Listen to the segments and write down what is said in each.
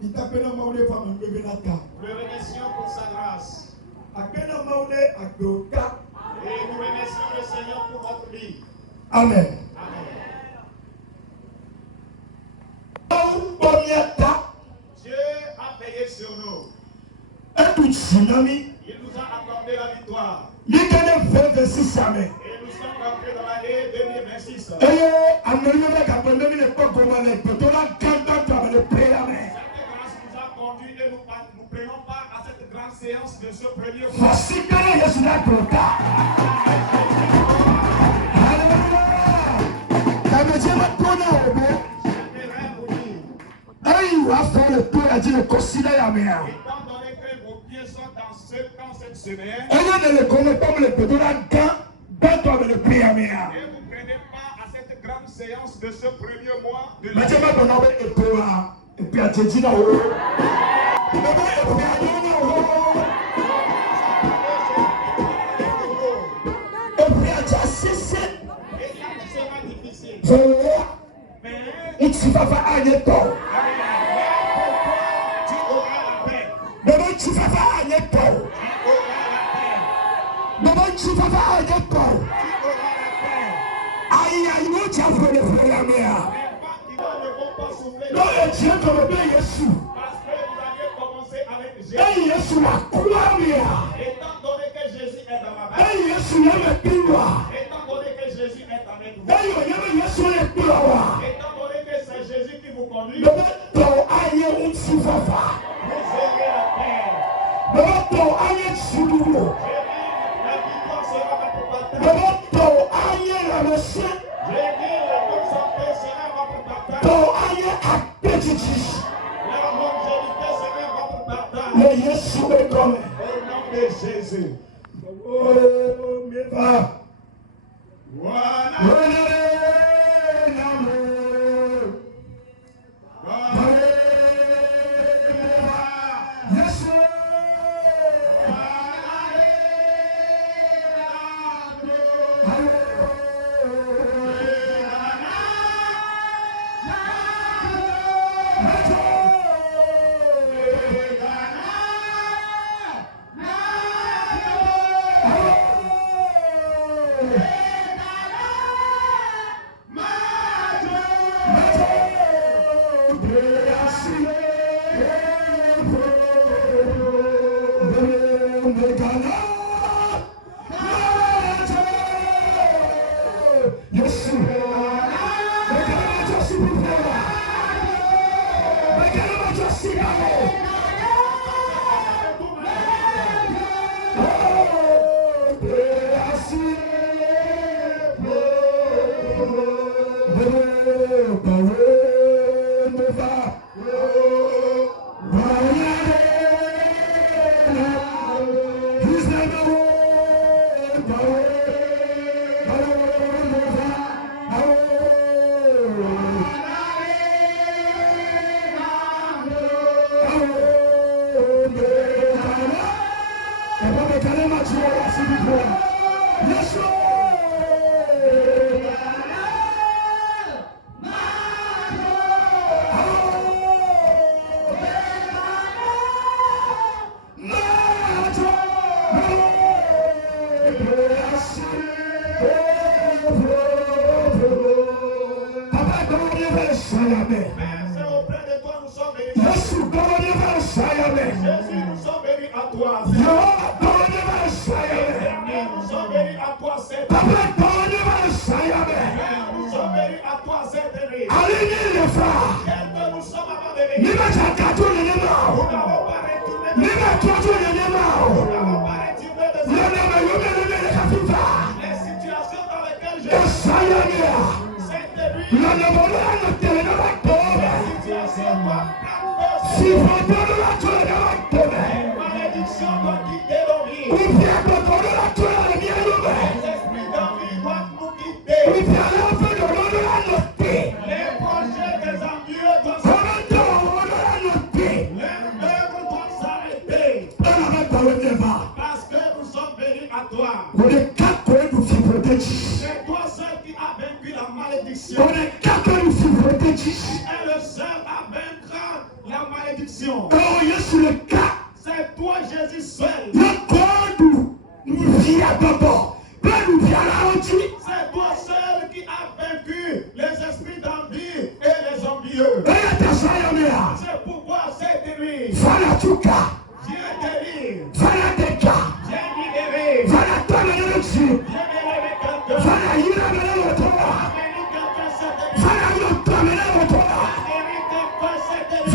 Nous le remercions pour sa grâce. Et nous remercions le Seigneur pour notre vie. Amen. Dieu a payé sur nous. Un tsunami. Il nous a accordé la victoire. Et nous sommes rentrés dans l'année 2026. Cette grâce nous a conduit et nous prenons part à cette grande séance de ce premier mois. va faire le tour à dire le considère la mer. Étant donné que vos pieds sont dans cette semaine, On ne le connaît pas, mais le pédole quand toi le prix à mer. et vous prenez part à cette grande séance de ce premier mois de Mais tu vas donner et puis à te dire là haut. Et puis à te cesser. Et tu vas faire un étau. Mais tu vas faire un étau. Mais tu vas faire un étau. Aïe, aïe, nous tu as fait le frère la mer. Non, et Dieu te le dit, Jésus. Et Jésus la croix, étant donné que Jésus est dans ma main, et Jésus la pile. étant donné que Jésus est avec vous, Et Jésus la pile. étant donné que c'est Jésus qui vous conduit, Mais ton aïe, on s'y va. vous aurez la paix. Mais ton aïe, tu nous. La victoire sera votre partage. Mais ton aïe, la monsieur. J'ai dit, la bonne santé sera votre partage. Ton aïe, a petit. La longévité sera votre partage. Mais Jésus est comme. Au nom de Jésus. Oh, mais va. Voilà. Dieu. C'est pourquoi cette nuit, viens guérir, viens libérer, viens élever quelqu'un, amener quelqu'un cette nuit, guérir quelqu'un cette nuit,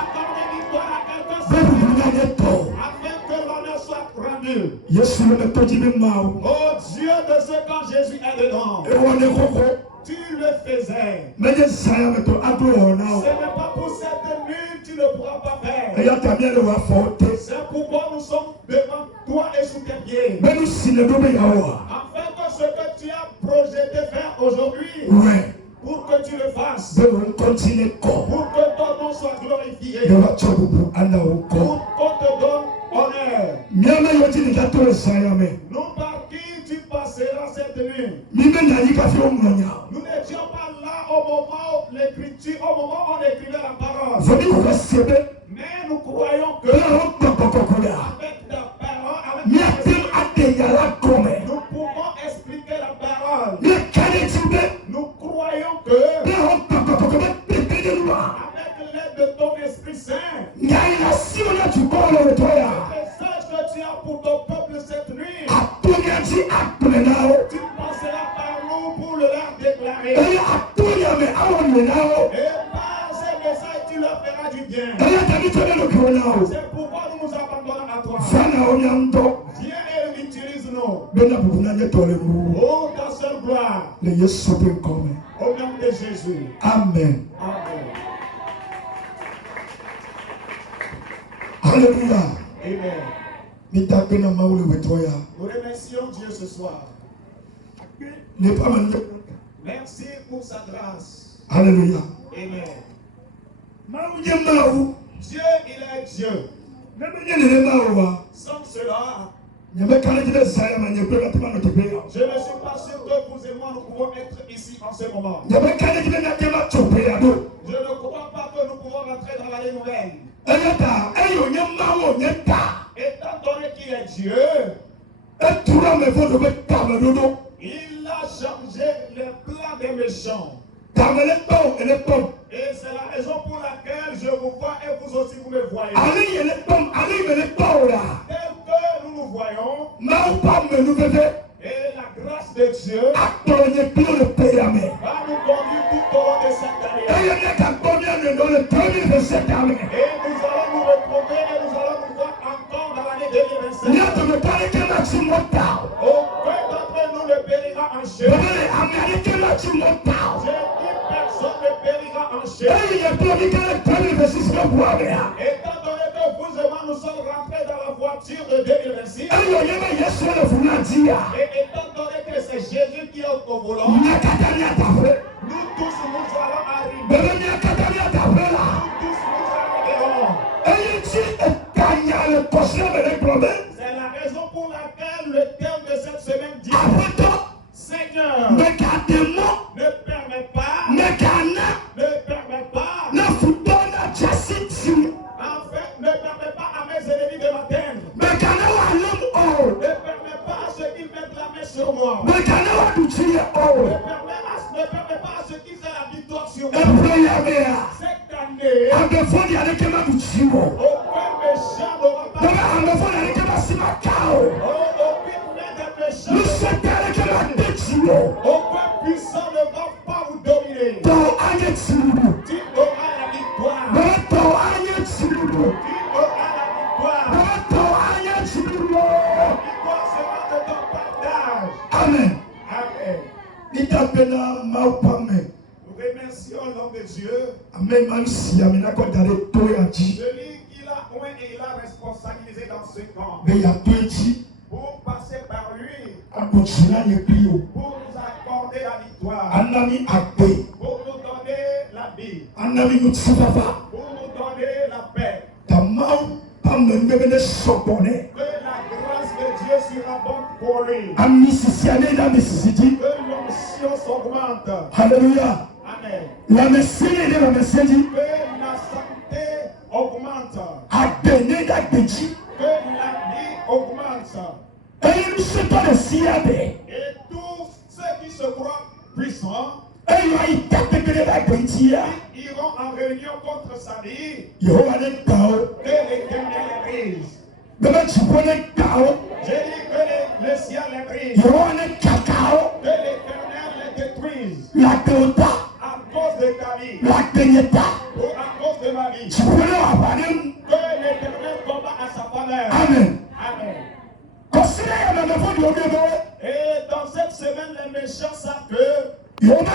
accorder victoire à quelqu'un cette nuit, afin que l'honneur soit rendu. Oh Dieu de ce quand Jésus est dedans, tu le faisais. Ce n'est pas pour cette nuit tu ne pourras pas faire. C'est pourquoi nous sommes devant toi et sous tes pieds. Afin que ce que tu as projeté faire aujourd'hui, pour que tu le fasses, pour que ton nom soit glorifié, pour qu'on te donne honneur. Nous par qui tu passeras cette nuit. Nous n'étions pas là au moment où l'écriture, au moment où on écrivait la parole. Mais nous croyons que avec ta parole, nous pouvons expliquer la parole. Nous croyons que avec l'aide de ton Esprit Saint, le message que tu as pour ton peuple cette nuit, tu passeras par nous pour le leur déclarer. Et par ces messages, tu leur feras du bien. C'est pourquoi nous nous abandonnons à toi. Viens et utilise-nous. Oh, ta seule gloire. Au nom de Jésus. Amen. Amen. Alléluia. Amen. Nous remercions Dieu ce soir. Merci pour sa grâce. Alléluia. Amen. Dieu, il est Dieu. Sans cela, je ne suis pas sûr que vous et moi nous pouvons être ici en ce moment. Je ne crois pas que nous pouvons rentrer dans l'année nouvelle. Étant donné qu'il est Dieu, il a changé les plans des méchants. Et c'est la raison pour laquelle je vous vois et vous aussi vous me voyez. Tel que nous nous voyons, et la grâce de Dieu va nous conduire tout au long de cette année. Et nous allons nous retrouver et nous allons nous voir encore dans l'année 2025. Aucun d'entre nous ne périra en chair. J'ai dit personne ne périra en chair. Étant donné que vous et moi nous sommes rentrés dans la voiture de 2026. Et étant donné que c'est Jésus qui est au volant, nous tous nous allons arriver. Nous tous nous arriverons. C'est la raison pour laquelle le terme de cette semaine dit: Seigneur, ne permets pas, en fait, ne permets pas à mes ennemis de m'atteindre. Ne permets pas à ceux qui mettent la main sur moi. Ne permets pas à ceux qui font la victoire sur moi. Cette année, aucun méchant n'aura pas. Aucune main de méchant. Aucun puissant ne va pas vous dominer. Tu auras la victoire. Tu auras la victoire. La victoire sera de ton partage. Amen. Amen. Nous remercions l'homme de Dieu. Celui qui l'a oint et il a responsabilisé dans ce camp. Pour passer par lui. Pour nous accorder la victoire. Pour nous donner la vie. Pour nous donner la paix. Que la grâce de Dieu surabonde pour lui. Que l'onction s'augmente. Alléluia. Amen. Que la santé augmente. Que la vie augmente. Et tous ceux qui se croient puissants, iront en réunion contre sa vie, que l'Éternel les brise. J'ai dit que le ciel les brise. Que l'Éternel les détruise. À cause de ta vie. Ou à cause de ma vie. Que l'Éternel combat à sa faveur. Amen. Amen. Et dans cette semaine, les méchants savent que